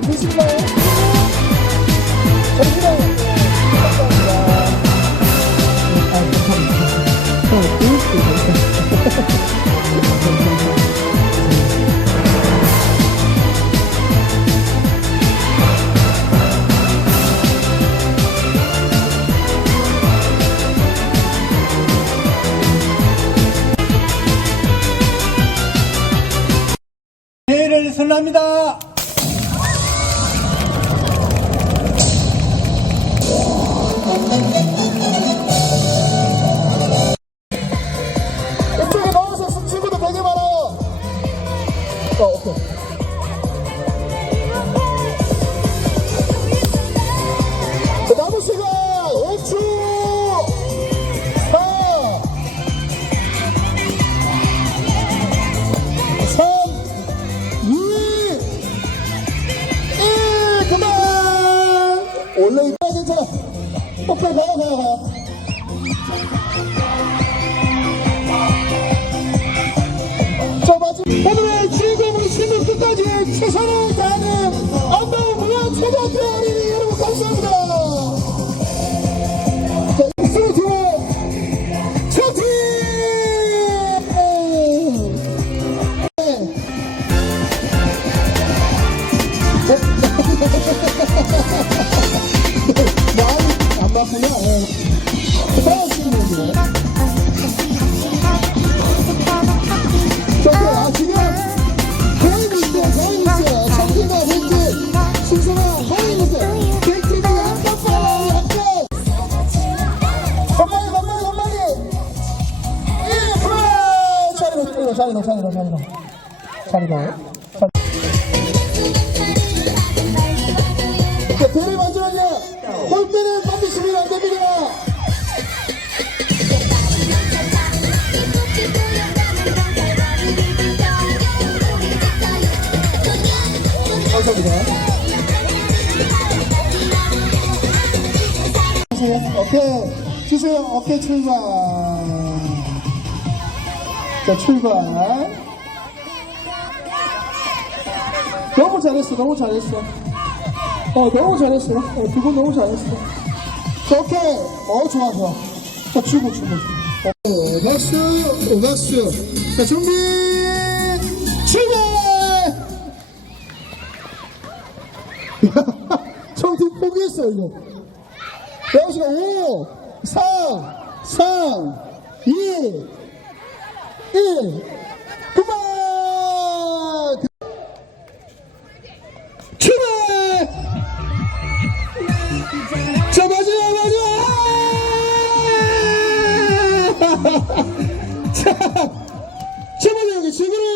감사합니다. 고맙습니다. 대회를 선언합니다. 원래 이거 괜찮아. 오케이, 가요, 가요, 가요. 자, 마지막 오늘의 주인공은 신문 끝까지 최선을 다 예. 고맙습니다. 저기 아 지금 거인 있어요 거인 주세요. 오케이. 주세요. 오케이 출발. 자 출발. 너무 잘했어. 너무 잘했어. 어 너무 잘했어. 어, 두분 너무 잘했어. 자 오케이. 어 좋아 좋아. 자 출구 출구 오 박수. 오 박수. 자 준비. 출발! 청팀 포기했어 이거 여기서 5, 4, 3, 2, 1, 그만! 출발! 자, 마지막, 마지막! 자, 제발 여기 지금!